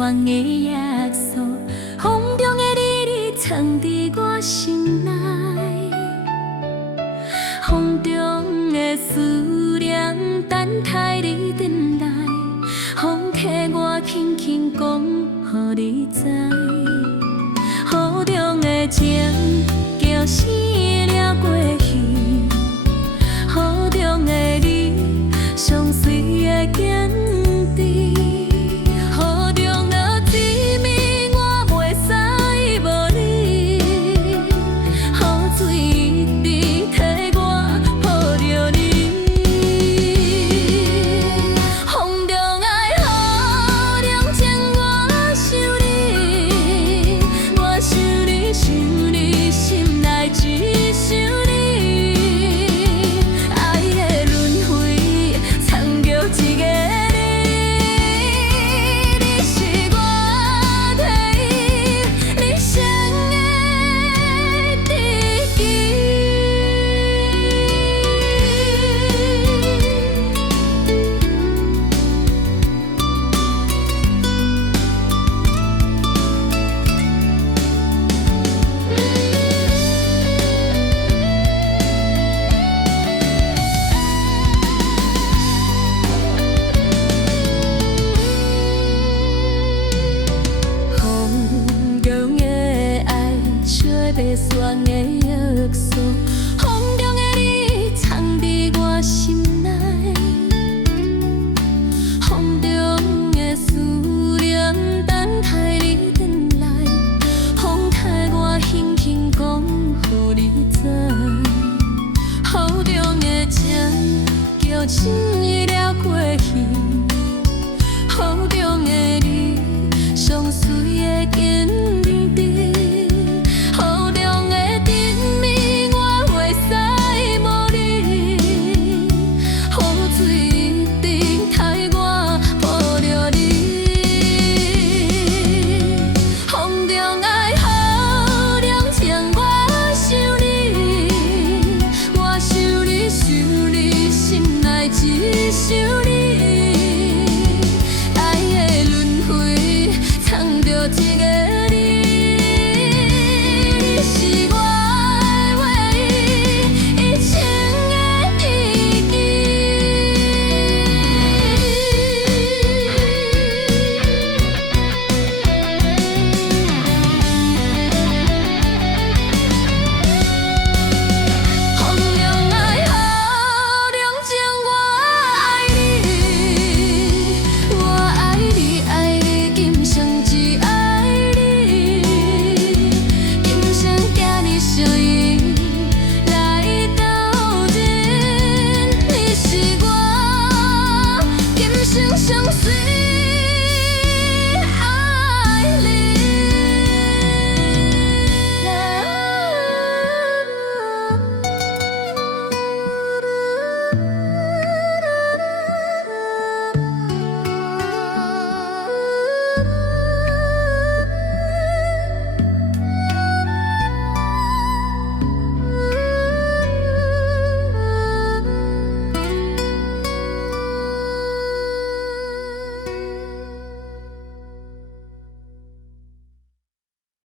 线的约束，风中的你藏伫我心内，风中的思念等待你转来，风替我轻轻讲，予你知，雨中的情叫醒了过去，雨中的你上水的景致，雨中的甜蜜我袂使无你，雨水一直替我抱着你，风中爱雨中情我想你，我想你想你心内只想你，爱的轮回藏着一个你，你是我唯一你生的知己。风中的爱，烧白线的约束。